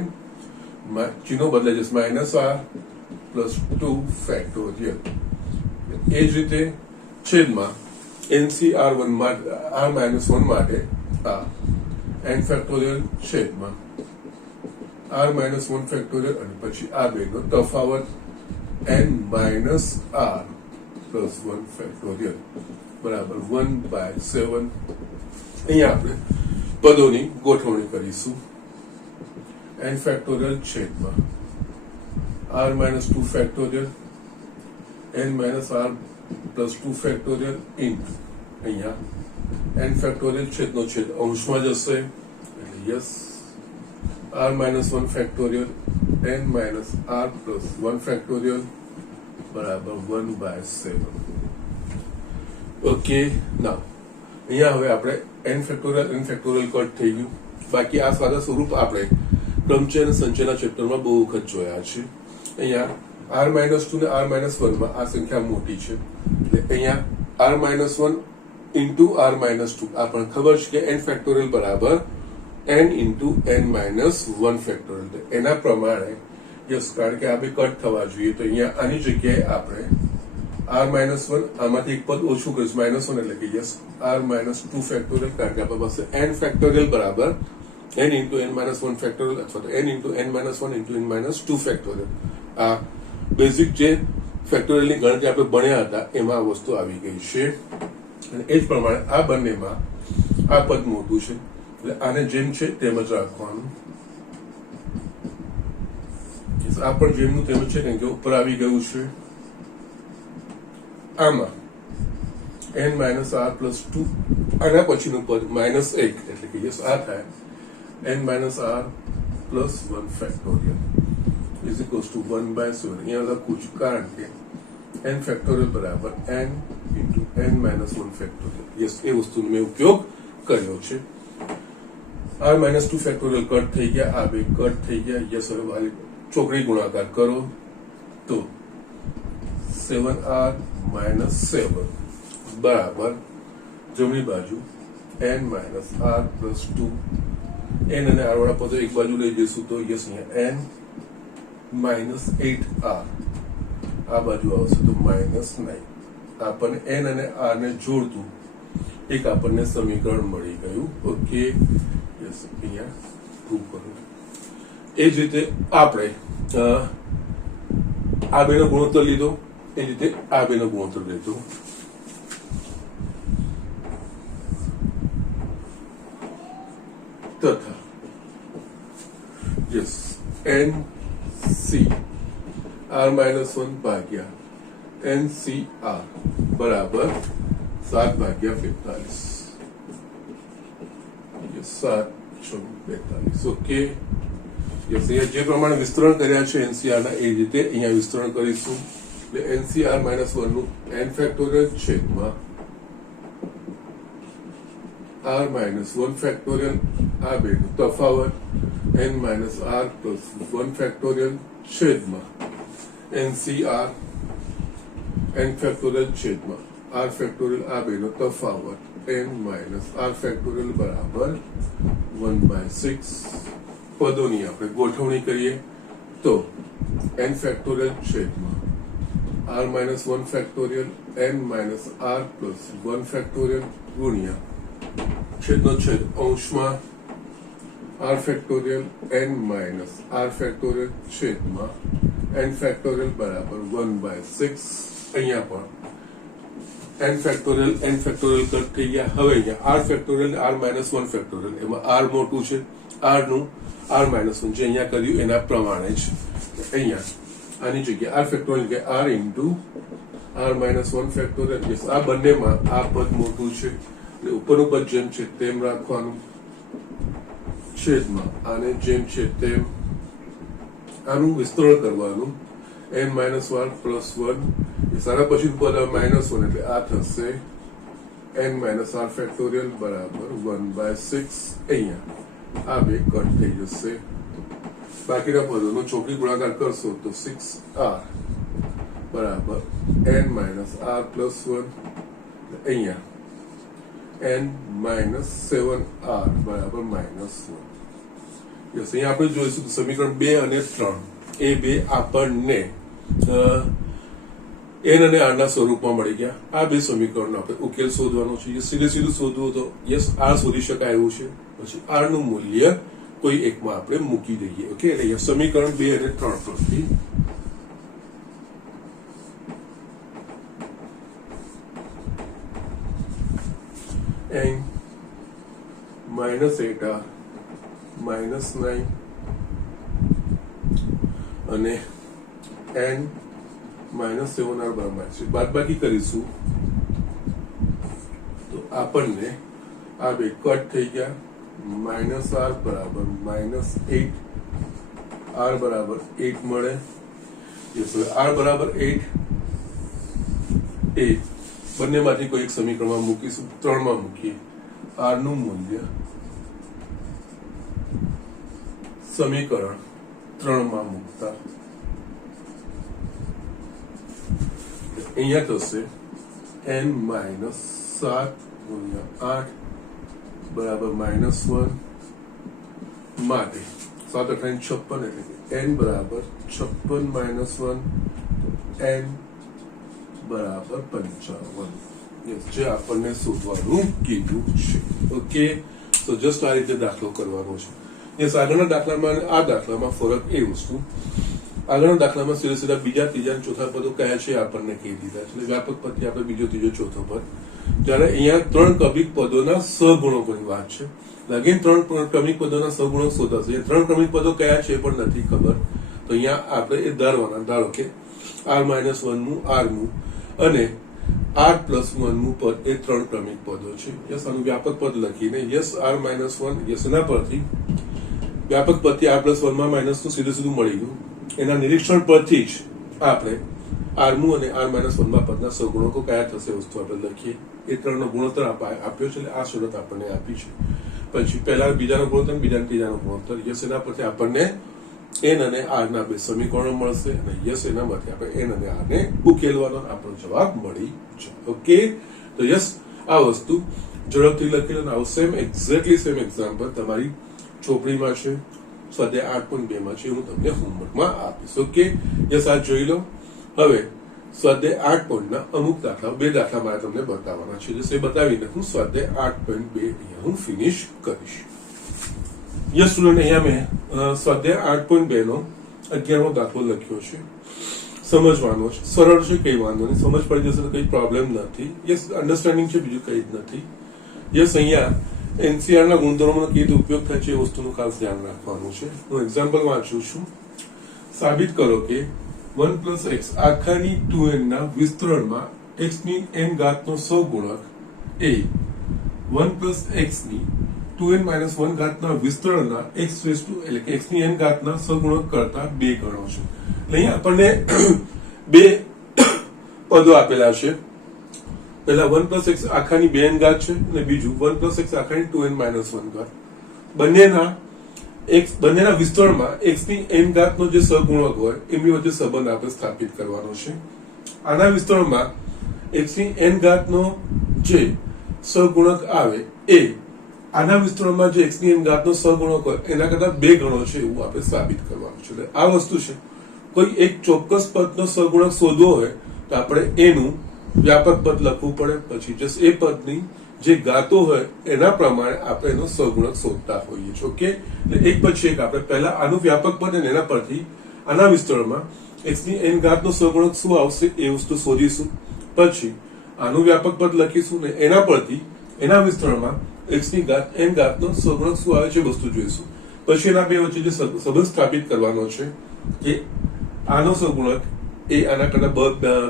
ચિહ્નો બદલાઈ જશે -R+2 ફેક્ટોરિયલ. એ જ રીતે છેદમાં NCR-1 માટે R-1 માટે આ n ફેક્ટોરિયલ છેદમાં R-1 ફેક્ટોરિયલ અને પછી આ બેનો તફાવત n-R+1 ફેક્ટોરિયલ બરાબર 1/7. અહીંયા આપણે પદોની ગોઠવણી કરીશું. n ફેક્ટોરિયલ છેદમાં R-2 factorial n-R+2 factorial into અહીંયા n ફેક્ટોરિયલ છેદનો છેદ અંશમાં જશે એટલે yes R-1 factorial n-R+1 factorial બરાબર 1/7. ઓકે, નાવ અહીંયા હવે આપણે n ફેક્ટોરિયલ કટ થઈ ગયું. બાકી આ સાદા સ્વરૂપ આપણે ક્રમચય અને સંચયના ચેપ્ટરમાં બહુ વખત જોયા છે. અહીંયા R-2 ને R-1 માં આ સંખ્યા મોટી છે એટલે અહીંયા R-1 ઇન્ટુ R-2 આપણને ખબર છે કે n ફેક્ટોરિયલ બરાબર n ઇન્ટુ n-1 ફેક્ટોરિયલ. એના પ્રમાણે યસ, કારણ કે આ બે કટ થવા જોઈએ તો અહીંયા આની જગ્યાએ આપણે R-1 આમાંથી એક પદ ઓછું કરીશું -1 એટલે કે યસ R-2 ફેક્ટોરિયલ, કારણ કે આપણી પાસે n ફેક્ટોરિયલ બરાબર n ઇન્ટુ n-1 ફેક્ટોરિયલ અથવા તો n into n-1 into n-2 factorial. આ બેઝિક જે ફેક્ટોરિયલની ગણતરી આપણે ભણ્યા હતા એમાં આ વસ્તુ આવી ગઈ છે. અને એ જ પ્રમાણે આ બંનેમાં આ પદ મોટું છે એટલે આને જેમ છે તેમ જ રાખવાનું. આ પણ જેમનું તેમ છે કારણ કે ઉપર આવી ગયું છે. આમાં n-R+2 આના પછીનું પદ -1 એટલે કે યસ આ થાય n-R+1 factorial is equals to 1/7. અહીંયા લખું છું કારણ કે n ફેક્ટોરિયલ બરાબર n into n-1 factorial. Yes, એ વસ્તુનો મેં ઉપયોગ કર્યો છે. R-2 ફેક્ટોરિયલ કટ થઈ ગયા, આ બે કટ થઈ ગયા. યસ, હવે ચોકડી ગુણાકાર કરો તો 7R-7 બરાબર જમણી બાજુ n-R+2. n અને r વાળા પદો એક બાજુ લઈ જઈશું તો યસ અહીંયા n-8R આ બાજુ આવશે તો -9. આપણને n અને r ને જોડતું એક આપણને સમીકરણ મળી ગયું. ઓકે, યસ, અહીંયા પ્રૂવ કરો. એ જ રીતે આપણે આ બેનો ગુણોત્તર લીધો, એ રીતે આ બેનો ગુણોત્તર લીધો. તથા યસ NCR-1 ભાગ્યા NCR બરાબર 7/42. 7/42. ઓકે. યસ, અહીંયા જે પ્રમાણે વિસ્તરણ કર્યા છે NCR ના, એ રીતે અહીંયા વિસ્તરણ કરીશું. એટલે NCR-1 નું n ફેક્ટોરિયલ છેદમાં R-1 ફેક્ટોરિયલ, આ બેનું તફાવત n-R+1 ફેક્ટોરિયલ છેદમાં NCR n ફેક્ટોરિયલ છેદમાં R ફેક્ટોરિયલ, આ બેનો તફાવત n-R ફેક્ટોરિયલ બરાબર 1/6. પદોની આપણે ગોઠવણી કરીએ તો n ફેક્ટોરિયલ છેદમાં R-1 ફેક્ટોરિયલ n-R+1 ફેક્ટોરિયલ ગુણ્યા છેદનો છેદ અંશમાં R ફેક્ટોરિયલ n-R ફેક્ટોરિયલ છેદમાં n ફેક્ટોરિયલ બરાબર 1/6. અહીંયા પણ n ફેક્ટોરિયલ કટ થઈ ગયા. હવે અહીંયા R ફેક્ટોરિયલ R-1 ફેક્ટોરિયલ, એમાં R મોટું છે, R નું R-1 જે અહીંયા કર્યું એના પ્રમાણે જ અહીંયા આની જગ્યાએ R ફેક્ટોરિયલ કે R ઇન્ટુ R-1 ફેક્ટોરિયલ. આ બંનેમાં આ પદ મોટું છે એટલે ઉપરનું પદ જેમ છે તેમ રાખવાનું, છેદમાં આને જેમ છે તેમ આનું વિસ્તરણ કરવાનું n-R+1. સારા પછી પદ -1 એટલે આ થશે n-R ફેક્ટોરિયલ બરાબર 1/6. અહીંયા આ બે કટ થઈ જશે. બાકીના પદોનો ચોકડી ગુણાકાર કરશો તો 6R બરાબર n-R+1. અહીંયા n-7R બરાબર -1. યસ, અહીંયા આપણે જોઈશું સમીકરણ 2 અને 3 એ બે આપણને n અને R ના સ્વરૂપમાં મળી ગયા. આ બે સમીકરણનો આપણે ઉકેલ શોધવાનો છે. સીધું શોધવું તો યસ R શોધી શકાય એવું છે. પછી R નું મૂલ્ય કોઈ એકમાં આપણે મૂકી દઈએ. ઓકે, એટલે સમીકરણ 2 અને 3 પરથી n-8R -9 અને n-7R બરાબર છે. બાદબાકી કરીશું તો આપણને આ બે કટ થઈ ગયા. -R બરાબર -8, R બરાબર 8 મળે. R બરાબર 8 એ બંનેમાંથી કોઈ એક સમીકરણમાં મૂકીશું. 3 માં મૂકીએ. R નું મૂલ્ય સમીકરણ 3 માં મૂકતા અહીંયા થશે n-7 ગુણ્યા 8 બરાબર -1 માટે 7 × 56 એટલે n બરાબર 56 -1 n બરાબર 55. જે આપણને શોધવાનું કીધું છે. ઓકે, તો જસ્ટ આ રીતે દાખલો કરવાનો છે. યસ, આગળના દાખલામાં આ દાખલામાં ફરક એ વસ્તુ, આગળના દાખલામાં સીધા બીજા, ત્રીજા, ચોથા પદો કયા છે આપણને કહી દીધા છે. એટલે વ્યાપક પદથી આપણે બીજો, ત્રીજો, ચોથો પદ. જ્યારે અહીંયા 3 ક્રમિક પદોના સહગુણકોની વાત છે. લગીન 3 ક્રમિક પદોના સહગુણક શોધાશે. 3 ક્રમિક પદો કયા છે પણ નથી ખબર, તો અહીંયા આપણે એ ધારવાના. ધારો કે R-1 નું, R નું અને R+1 નું પદ એ 3 ક્રમિક પદો છે. યસ, આનું વ્યાપક પદ લખીને યસ R-1 યસ એના પરથી વ્યાપક પદથી R+1 માં માઇનસ નું સીધું મળી ગયું. એના નિરીક્ષણ પરથી જ આપણે R નું અને R-1 માં પદના સહગુણકો કયા થશે વસ્તુ આપણે લખીએ. એ 3 નો ગુણોત્તર આપ્યો છે, એટલે આ શરત આપણને આપી છે. પછી પહેલા બીજાનો ગુણોત્તર, બીજા ત્રીજાનો ગુણોત્તર. યસ, એના પરથી આપણને n અને R ના બે સમીકરણો મળશે અને યસ એનામાંથી આપણે n અને R ને ઉકેલવાનો આપણો જવાબ મળી જાય. ઓકે, તો યસ આ વસ્તુ ઝડપથી લખી લો. આવું સેમ એક્ઝામ્પલ તમારી ચોપડીમાં છે, સ્વાધ્યાય 8.2 માં છે. હું તમને હોમવર્કમાં આપીશ. ઓકે, યસ આ જોઈ લો. હવે સ્વાધ્યાય 8 ના અમુક દાખલા, બે દાખલા મારે તમને બતાવવાના છે. જે બતાવીને હું સ્વાધ્યાય 8.2 અહીંયા હું ફિનિશ કરીશ. યસ સ્ટુડન્ટ, અહીંયા મેં સ્વાધ્યાય 8.2 નો 11મો દાખલો લખ્યો છે. સમજવાનો છે. સરળ છે, કઈ વાંધો નહીં, સમજ પડી જશે તો કઈ પ્રોબ્લેમ નથી. યસ, અન્ડરસ્ટેન્ડિંગ છે, બીજું કઈ જ નથી. યસ, અહીંયા એનસીઆર ના ગુણધર્મોનો કેવી રીતે ઉપયોગ થાય છે એ વસ્તુનું ખાસ ધ્યાન રાખવાનું છે. હું એક્ઝામ્પલ વાંચું છું. સાબિત કરો કે 1 પ્લસ એક્સ આખાની 2n ના વિસ્તરણમાં x ની n ઘાતનો સહગુણક એ 1 પ્લસ એક્સ ની 2n માઇનસ 1 ઘાતના વિસ્તરણના x રેઝ ટુ એટલે કે x ની n ઘાતના સહગુણક કરતા 2 ગણો છે. એટલે અહીંયા આપણને બે પદો આપેલા છે. પહેલા 1 પ્લસ એક્સ આખાની 2n ઘાત છે અને બીજું 1 પ્લસ એક્સ આખાની 2n માઇનસ 1 ઘાત. બંનેના વિસ્તરણમાં x ની n ઘાતનો જે સહગુણક હોય એમની વચ્ચે સંબંધ આપણે સ્થાપિત કરવાનો છે. આના વિસ્તરણમાં x ની n ઘાતનો જે સહગુણક આવે એ આના વિસ્તરણમાં જે x ની n ઘાતનો સહગુણક હોય એના કરતા 2 ગણો છે એવું આપણે સાબિત કરવાનું છે. એટલે આ વસ્તુ છે. કોઈ એક ચોક્કસ પદનો સહગુણક શોધવો હોય તો આપણે એનું વ્યાપક પદ લખવું પડે, પછી જસ્ટ એ પદની જે ઘાતો હોય એના પ્રમાણે આપણે એનો સહગુણક શોધતા હોઈએ છીએ. ઓકે, એટલે એક પછી એક આપણે પહેલા આનું વ્યાપક પદ અને એના પરથી આના વિસ્તરણમાં x ની n ઘાતનો સહગુણક શું આવશે એ વસ્તુ શોધીશું. પછી આનું વ્યાપક પદ લખીશું ને એના પરથી એના વિસ્તરણમાં x ની ઘાત n ઘાતનો સહગુણક શું આવે છે વસ્તુ જોઈશું. પછી એના બે વચ્ચે જે સંબંધ સ્થાપિત કરવાનો છે કે આનો સહગુણક એ આના કરતા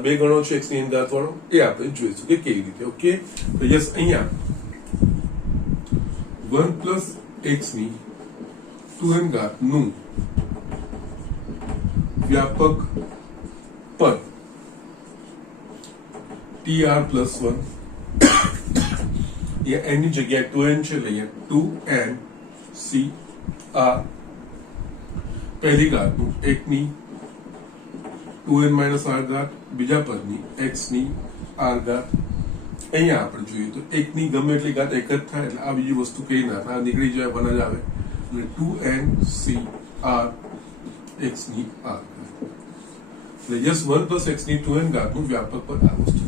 2 ગણો છે x ની n ઘાત વાળો, એ આપણે જોઈશું કે કેવી રીતે. ઓકે, તો યસ, અહીંયા 1 પ્લસ એક્સ ની 2n ઘાત નું વ્યાપક પદ tr પ્લસ 1 n ની જગ્યાએ 2n છે, લઈએ 2n c r પહેલી ઘાતનું 1 ની 2n માઇનસ r ઘાત, બીજા પદની x ની r ઘાત. અહીંયા આપણે જોઈએ તો 1 ની ગમે એટલી ઘાત એક જ થાય એટલે આ બીજી વસ્તુ કઈ ના થાય, નીકળી જાય, બના જ આવે. એટલે 2n c r x ની r ઘાત. એટલે યસ, 1 પ્લસ x ની 2n ઘાતનું વ્યાપક પદ આ વસ્તુ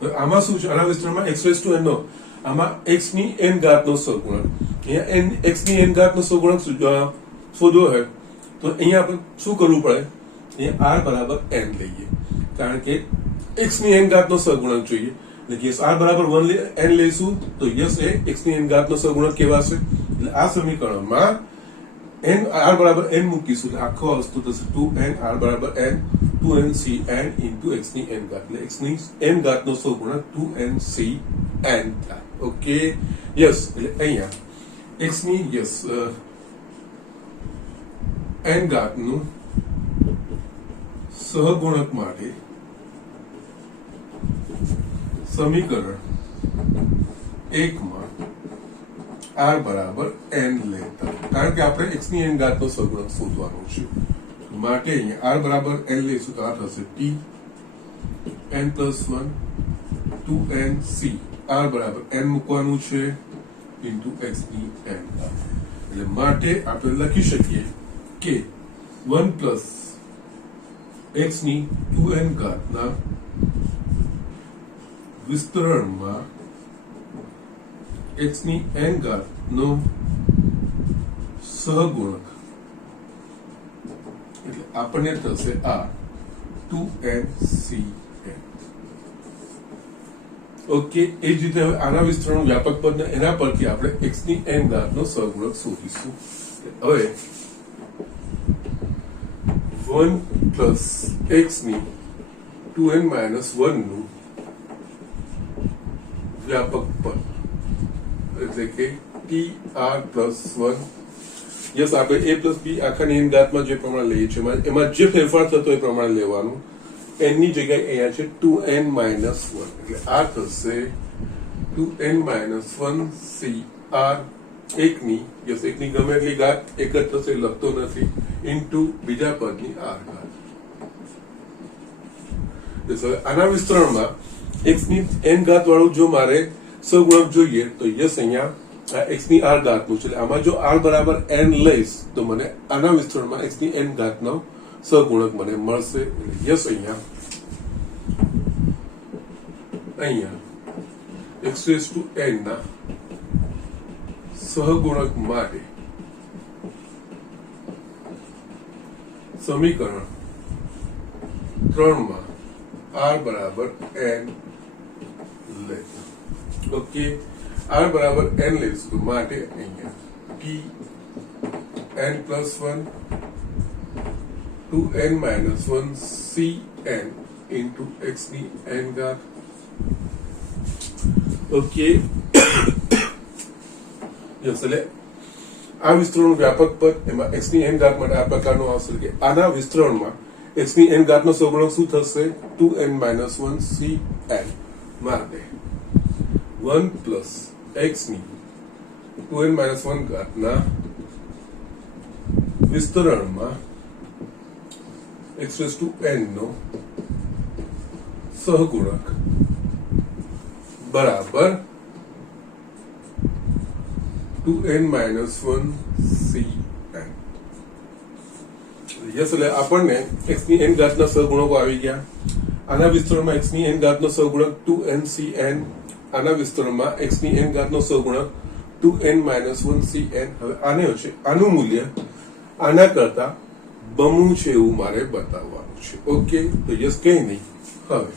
થયું. આમાં શું છે, આના વિસ્તરણમાં x રેઝ ટુ n નો આમાં x ની n ઘાતનો સહગુણક, અહીંયા x ની n ઘાતનો સહગુણક શોધવો હોય તો અહીંયા આપણે શું કરવું પડે, અહીંયા r બરાબર n લઈએ, કારણ કે x ની n ઘાતનો સહગુણક જોઈએ. એટલે યસ, r બરાબર 1 n લઈશું તો યસ એ x ની n ઘાતનો સહગુણક કહેવાશે. એટલે આ સમીકરણમાં n r બરાબર n મૂકીશું એટલે આખો વસ્તુ થશે 2n r બરાબર n 2n c n into x ની n ઘાત. એટલે x ની n ઘાતનો સહગુણક 2n c n થાય. ઓકે, યસ, એટલે અહીંયા x ની યસ n ઘાતનું સહગુણક માટે સમીકરણ 1 માં r બરાબર n લેતા, કારણ કે આપણે x ની n ઘાતનો સહગુણક શોધવાનો છે માટે અહીંયા r બરાબર n લઈશું તો આ થશે t n plus 1 2n c r બરાબર n મૂકવાનું છે ઇન્ટુ x ની n ઘાત. એટલે માટે આપણે લખી શકીએ કે 1 પ્લસ x ની 2n ઘાતના વિસ્તરણમાં x ની n ઘાતનો સહગુણક એટલે આપણને થશે આ 2ncn. ઓકે, એ જ રીતે હવે આના વિસ્તરણ વ્યાપક પદ એના પરથી આપણે x ની n ઘાતનો સહગુણક શોધીશું. હવે 1 પ્લસ x ની 2n માઇનસ 1 નું વ્યાપક પદ એટલે કે tr પ્લસ 1. યસ, આપણે a પ્લસ b આખાની n ઘાતમાં જે પ્રમાણે લઈએ છીએ એમાં જે ફેરફાર થતો એ પ્રમાણે લેવાનું. n ની જગ્યાએ અહીંયા છે 2n માઇનસ 1 એટલે આ થશે 2n માઇનસ 1 cr એકની યસ એકની ગમે એટલી ઘાત એક જ થશે, લખતો નથી, ઇન્ટુ બીજા પદની r ઘાત. આના વિસ્તરણમાં x ની n ઘાત વાળું જો મારે સહગુણક જોઈએ તો યસ અહીંયા x ની r ઘાતનું છે. આમાં જો r બરાબર n લઈશ તો મને આના વિસ્તરણમાં x ની n ઘાતનો સહગુણક મને મળશે. એટલે યસ, અહીંયા x રેઝ ટુ n ના સહગુણક માટે સમીકરણ ત્રણમાં r બરાબર n લે. ઓકે, r બરાબર n લઈશું માટે અહીંયા p n plus 1 2n minus 1 cn into x ની n ઘાત. ઓકે, એટલે આ વિસ્તરણ વ્યાપક પદ એમાં x ની n ઘાત માટે આ પ્રકારનો આવશે કે આના વિસ્તરણમાં x ની n ઘાતનો સહગુણક શું થશે 2n માઇનસ 1 cn માટે 1 પ્લસ x ની 2n માઇનસ 1 ઘાતના વિસ્તરણમાં x રેઝ ટુ n નો સહગુણક બરાબર 2n માઇનસ 1 cn. યસ, એટલે આપણને x ની n ઘાતના સહગુણકો આવી ગયા. આના વિસ્તરણમાં x ની n ઘાતનો સહગુણક 2n cn, આના વિસ્તરણમાં x ની n ઘાતનો સહગુણક 2n માઇનસ 1 cn. હવે આને છે આનું મૂલ્ય આના કરતા બમણું છે એવું મારે બતાવવાનું છે. ઓકે, તો યસ કઈ નહીં. હવે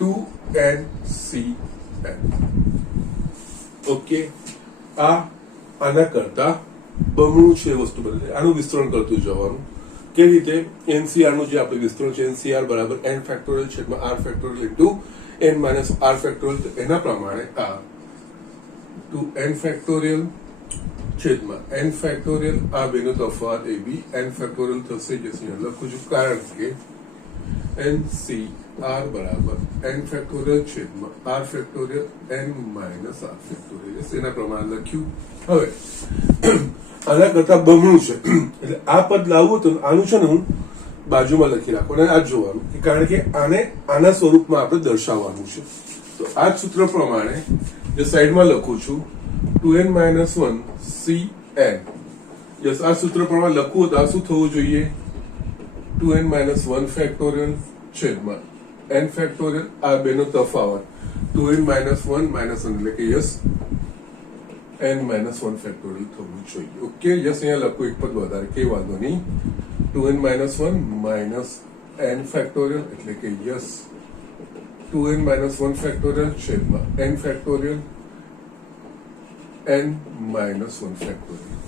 2n cn. ઓકે, આના કરતા બમણું છે વસ્તુ બદલે આનું વિસ્તરણ કરતું જવાનું. કેવી રીતે? NCR નું જે આપણે વિસ્તરણ છે NCR બરાબર n ફેક્ટોરિયલ છેદમાં r factorial into n minus r factorial. એના પ્રમાણે આ 2n ફેક્ટોરિયલ છેદમાં n ફેક્ટોરિયલ, આ બેનો તફાવત એ બી n ફેક્ટોરિયલ થશે. જે અહીંયા લખું છું કારણ કે NCR બરાબર n ફેક્ટોરિયલ છેદમાં r factorial n minus r factorial. એના પ્રમાણે લખ્યું. હવે આના કરતા બમણું છે એટલે આ પદ લાવવું તો આનું છે ને હું બાજુમાં લખી રાખું અને આ જોવાનું, કારણ કે આને આના સ્વરૂપમાં આપણે દર્શાવવાનું છે. તો આ સૂત્ર પ્રમાણે જે સાઈડમાં લખું છું 2n માઇનસ 1 cn. યસ, આ સૂત્ર પ્રમાણે લખવું તો આ શું થવું જોઈએ 2n માઇનસ 1 ફેક્ટોરિયલ છેદમાં n ફેક્ટોરિયલ, આ બેનો તફાવત 2n માઇનસ 1 માઇનસ 1 એટલે કે યસ n માઇનસ 1 ફેક્ટોરિયલ થવું જોઈએ. ઓકે, યસ, અહીંયા લખું એક પદ વધારે, કઈ વાંધો નહીં. 2n minus 1 minus n factorial એટલે કે યસ 2n માઇનસ 1 ફેક્ટોરિયલ છેદમાં n factorial n minus 1 factorial.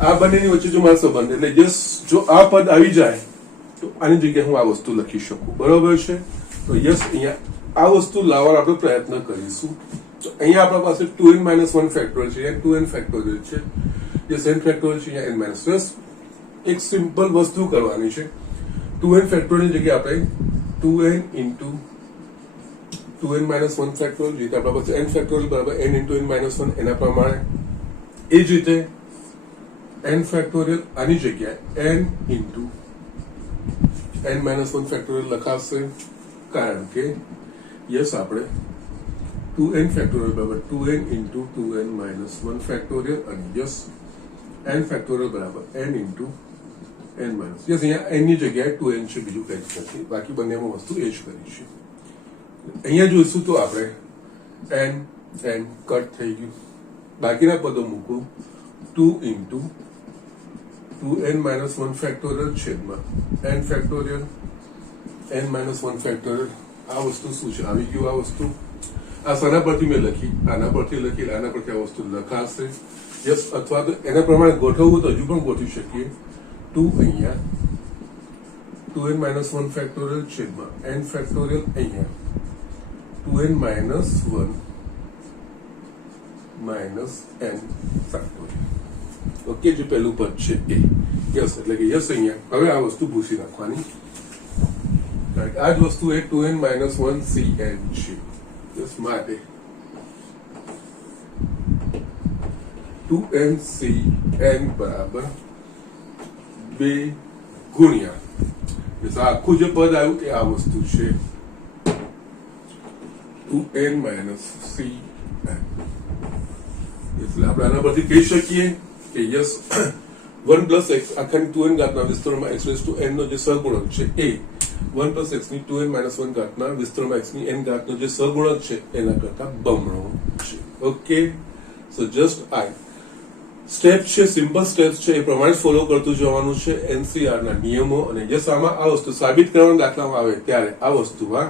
આ બંનેની વચ્ચે જો મારો સંબંધ એટલે યસ જો આ પદ આવી જાય તો આની જગ્યાએ હું આ વસ્તુ લખી શકું. બરોબર છે? તો યસ, અહીંયા આ વસ્તુ લાવવાનો આપણે પ્રયત્ન કરીશું. તો અહીંયા આપણા પાસે 2n માઇનસ 1 ફેક્ટોરિયલ છે, 2n ફેક્ટોરિયલ છે, યસ n ફેક્ટોરિયલ છે, અહીંયા n માઇનસ. એક સિમ્પલ વસ્તુ કરવાની છે. 2n ફેક્ટોરિયલ જગ્યાએ આપણે 2n into 2n minus 1 factorial, જે રીતે આપણા પાસે n ફેક્ટોરિયલ બરાબર n ઇન્ટુ n માઇનસ 1 એના પ્રમાણે. એ જ રીતે n ફેક્ટોરિયલ આની જગ્યાએ n into n minus 1 factorial લખાશે, કારણ કે યસ આપણે 2n ફેક્ટોરિયલ બરાબર 2n into 2n minus 1 factorial અને યસ n ફેક્ટોરિયલ બરાબર n into n minus. Yes, અહીંયા n ની જગ્યાએ 2n છે, બીજું કંઈ જ નથી. બાકી બંનેમાં વસ્તુ એ જ કરી છે. અહીંયા જોઈશું તો આપણે n કટ થઈ ગયું. બાકીના પદો મૂકું 2 ઇન્ટુ 2n માઇનસ 1 ફેક્ટોરિયલ છેદમાં n factorial n minus 1 factorial. આ વસ્તુ શું છે? આવી ગયું આ વસ્તુ. આ શાના પરથી મેં લખી? આના પરથી લખી, આના પરથી આ વસ્તુ લખાશે. યસ, અથવા તો એના પ્રમાણે ગોઠવવું તો હજુ પણ ગોઠવી શકીએ. 2 અહીંયા 2n માઇનસ 1 ફેક્ટોરિયલ છેદમાં n ફેક્ટોરિયલ, અહીંયા 2n minus 1 minus n factorial. Okay, જે પહેલું પદ છે એ યસ, એટલે કે યસ અહીંયા હવે આ વસ્તુ ભૂસી નાખવાની, કારણ કે આ જ વસ્તુ એ 2n માઇનસ 1 cn છે. યસ, માટે 2n cn બરાબર 2 ગુણ્યા યસ આખું જે પદ આવ્યું એ આ વસ્તુ છે 2n માઇનસ cn. એટલે આપણે આના પરથી કહી શકીએ કે યસ 1 પ્લસ x આખાની 2n ઘાતના વિસ્તરણમાં x રેઝ ટુ n નો જે સહગુણક છે એ 1 પ્લસ x ની 2n માઇનસ 1 ઘાતના વિસ્તરણમાં x ની n ઘાતનો જે સહગુણક છે એના કરતા બમણો છે. Okay, so just I step છે, સિમ્પલ સ્ટેપ્સ છે, એ પ્રમાણે ફોલો કરતું જવાનું છે એનસીઆર ના નિયમો. અને યસ આમાં આ વસ્તુ સાબિત કરવાના દાખલામાં આવે ત્યારે આ વસ્તુમાં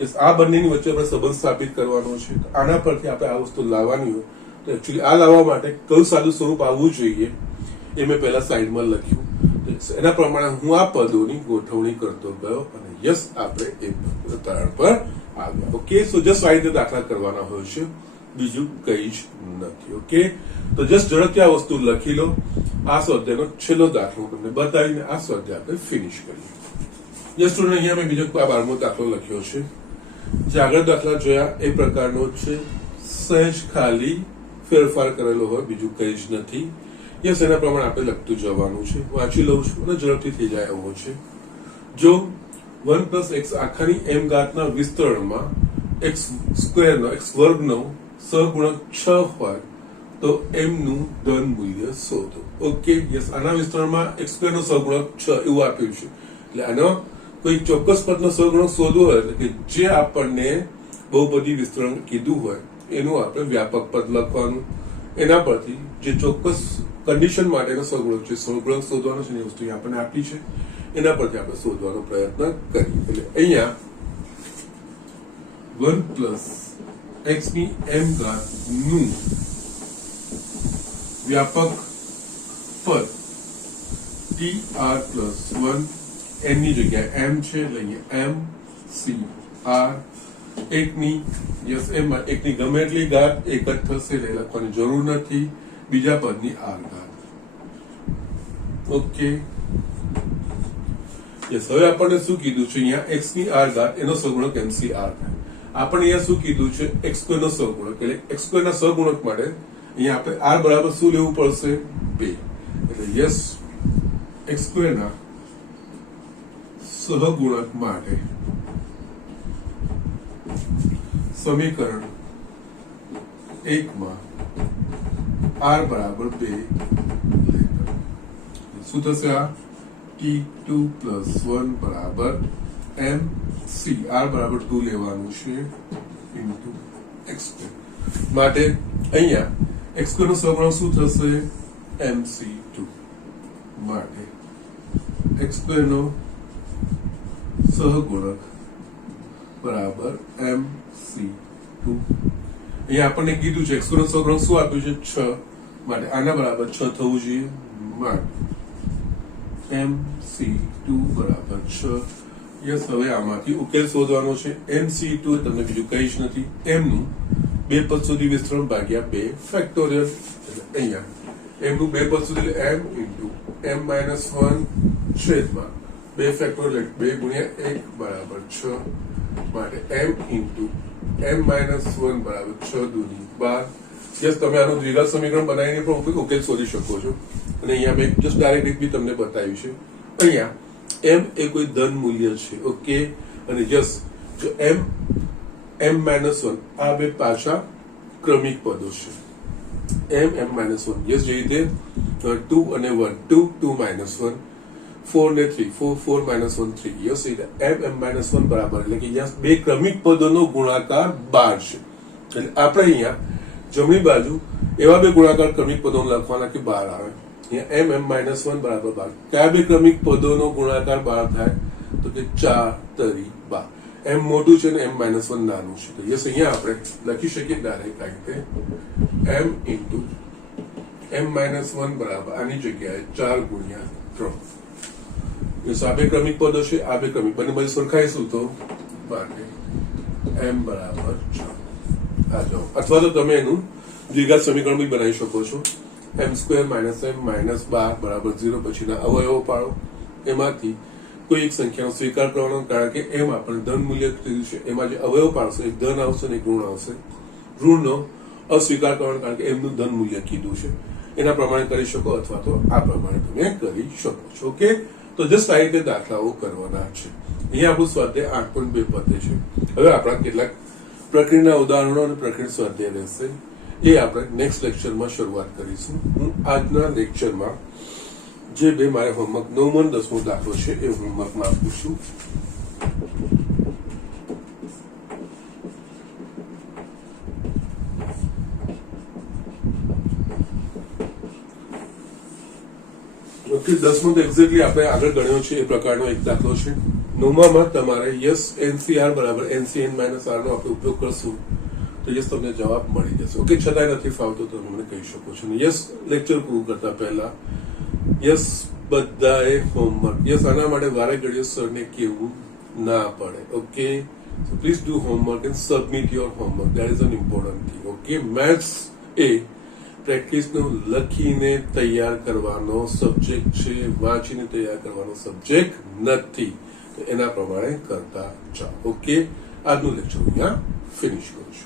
યસ આ બંનેની વચ્ચે આપણે સંબંધ સ્થાપિત કરવાનો છે. આના પરથી આપણે આ વસ્તુ લાવવાની હોય તો એકચ્યુઅલી આ લાવવા માટે કયું સાદું સ્વરૂપ આવવું જોઈએ એ મેં પહેલા સાઈડમાં લખ્યું. એના પ્રમાણે હું આ પદોની ગોઠવણી કરતો ગયો અને યસ આપણે એ ઉદાહરણ પર આવ્યા. ઓકે, સો જસ્ટ આ રીતે દાખલા કરવાના હોય છે, બીજું કઈ જ નથી. ઓકે, તો જસ્ટ ઝડપથી આ વસ્તુ લખી લો. આ સ્વાધ્યાયનો છેલ્લો દાખલો તમને બતાવીને આ સ્વાધ્યાય આપણે ફિનિશ કરીએ. યસ સ્ટુડન્ટ, અહીંયા મેં બીજો 12મો દાખલો લખ્યો છે. જે આગળ દાખલા જોયા એ પ્રકારનો છે, સહેજ ખાલી ફેરફાર કરેલો હોય, બીજું કઈ જ નથી. યસ, એના પ્રમાણે આપણે લખતું જવાનું છે. વાંચી લઉં છું અને ઝડપથી થઈ જાય એવો છે. જો 1 + x આખાની m ઘાતના વિસ્તરણમાં x સ્ક્વેરનો x વર્ગનો સહગુણક 6 હોય તો m નું ધન મૂલ્ય શોધો. ઓકે, યસ, આના વિસ્તરણમાં x સ્ક્વેરનો સહગુણક 6 એવું આપ્યું છે. એટલે આનો કોઈ ચોક્કસ પદનો સહગુણક શોધવો હોય એટલે કે જે આપણને બહુપદી વિસ્તરણ કીધું હોય એનું આપણે વ્યાપક પદ લખવાનું. એના પરથી જે ચોક્કસ કન્ડિશન માટેનો સહગુણક છે, સહગુણક શોધવાનો છે, એ વસ્તુ આપણને આપી છે, એના પરથી આપણે શોધવાનો પ્રયત્ન કરીએ. એટલે અહીંયા 1 + x ની m ઘાત નું વ્યાપક પદ tr + 1 n ની જગ્યાએ m છે એટલે અહીંયા m c r એકની યસ m એકની ગમે એટલી ઘાત એક જ થશે એટલે લખવાની જરૂર નથી. બીજા પદની r ઘાત. ઓકે, યસ, હવે આપણને શું કીધું છે અહીંયા x ની r ઘાત એનો સહગુણક mc r થાય. આપણે અહીંયા શું કીધું છે x સ્ક્વેર નો સહગુણક, એટલે x સ્ક્વેર ના સહગુણક માટે અહીંયા આપણે r બરાબર શું લેવું પડશે? 2. એટલે યસ, x સ્ક્વેર ના સહગુણક માટે સમીકરણ 1 માં r બરાબર 2 શું થશે? આ t2 + 1 બરાબર mc, r બરાબર 2 લેવાનું છે ઇન્ટુ x સ્ક્વેર. માટે અહીંયા x સ્ક્વેર નો સહગુણક શું થશે? mc2. માટે x સ્ક્વેર નો સહગુણક બરાબર mc2. અહીંયા આપણને કીધું છે x સ્ક્વેર નો સહગુણક શું આપ્યું છે? 6. માટે આના બરાબર 6 થવું જોઈએ. માટે mc2 બરાબર 6. યસ, હવે આમાંથી ઉકેલ શોધવાનો છે. mc2 તમને બીજું કઈ જ નથી, m નું 2 પદ સુધી વિસ્તરણ ભાગ્યા 2 ફેક્ટોરિયલ. એટલે અહીંયા m નું 2 પદ સુધી m ઇન્ટુ m - 1 છેદમાં 2 ફેક્ટોરિયલ 2 ગુણ્યા 1 બરાબર 6. માટે m ઇન્ટુ m - 1 બરાબર 6 દૂની 12. યસ, તમે આનું દ્વિઘાત સમીકરણ બનાવીને પણ ઉકેલ શોધી શકો છો. અને અહીંયા મેં જસ્ટ ડાયરેક્ટ રીત બી તમને બતાવ્યું છે. અહીંયા m એ કોઈ ધન મૂલ્ય છે. ઓકે, અને યસ, જો m - 1 આ બે પાછા ક્રમિક પદો છે. m - 1 યસ, જે રીતે 2 અને 1 2 2 - 1 4 ને 3 4 4 - 1 3. યસ, m - 1 બરાબર એટલે કે યસ બે ક્રમિક પદોનો ગુણાકાર 12 છે. એટલે આપણે અહીંયા જમણી બાજુ એવા બે ગુણાકાર ક્રમિક પદો લખવાના કે 12 આવે. અહીંયા m - 1 બરાબર 12. કયા બે ક્રમિક પદોનો ગુણાકાર 12 થાય? તો કે 4 તરી 12. m મોટું છે ને m - 1 નાનું છે. તો યસ, અહીંયા આપણે લખી શકીએ ડાયરેક્ટ આ રીતે m ઇન્ટુ m - 1 બરાબર આની જગ્યાએ 4 ગુણ્યા 3. યસ, આ બે ક્રમિક પદો છે, આ બે ક્રમિક બંને બાજુ સરખાઈશું તો માટે m બરાબર 4 આ જાઓ. અથવા તો તમે એનું દ્વિઘાત સમીકરણ બી બનાવી શકો છો. m² - m -12 બરાબર 0 પછીના અવયવો પાડો. એમાંથી કોઈ એક સંખ્યાનો સ્વીકાર કરવાનો, કારણ કે m આપણે ધન મૂલ્ય કીધું છે. એમાં જે અવયવ પાડશો એક ધન આવશે ને એક ઋણ આવશે. ઋણનો અસ્વીકાર કરવાનો, કારણ કે m નું ધન મૂલ્ય કીધું છે. એના પ્રમાણે કરી શકો અથવા તો આ પ્રમાણે તમે કરી શકો છો. ઓકે, તો જસ્ટ આ રીતે દાખલાઓ કરવાના છે. અહીંયા આપણું સ્વાધ્યાય 8.2 પતે છે. હવે આપણા કેટલાક પ્રકરણના ઉદાહરણો અને પ્રકરણ સ્વાધ્યાય રહેશે, એ આપણે નેક્સ્ટ લેક્ચરમાં શરૂઆત કરીશું. હું આજના લેક્ચરમાં જે બે મારે હોમવર્ક 9મો અને 10મો દાખલો છે એ હોમવર્કમાં આપું છું. ઓકે, 10મો તો એક્ઝેક્ટલી આપણે આગળ ગણ્યો છે એ પ્રકારનો એક દાખલો છે. 9માં તમારે યસ NCR બરાબર NCN માઇનસ R નો આપણે ઉપયોગ કરશું તો યસ તમને જવાબ મળી જશે. ઓકે, છતાંય નથી ફાવતો તો મને કહી શકો છો. યસ લેક્ચર પૂરું કરતા પહેલા યસ બધાએ હોમવર્ક, યસ આના માટે વારે ઘડીએ સરને કેવું ના પડે. Okay, so please do homework and submit your homework. That is an important thing. Okay, maths એ પ્રેક્ટિસનું લખીને તૈયાર કરવાનો સબ્જેક્ટ છે, વાંચીને તૈયાર કરવાનો સબ્જેક્ટ નથી. તો એના પ્રમાણે કરતા જાઓ. ઓકે, આજનું લેક્ચર અહીંયા ફિનિશ કરું છું.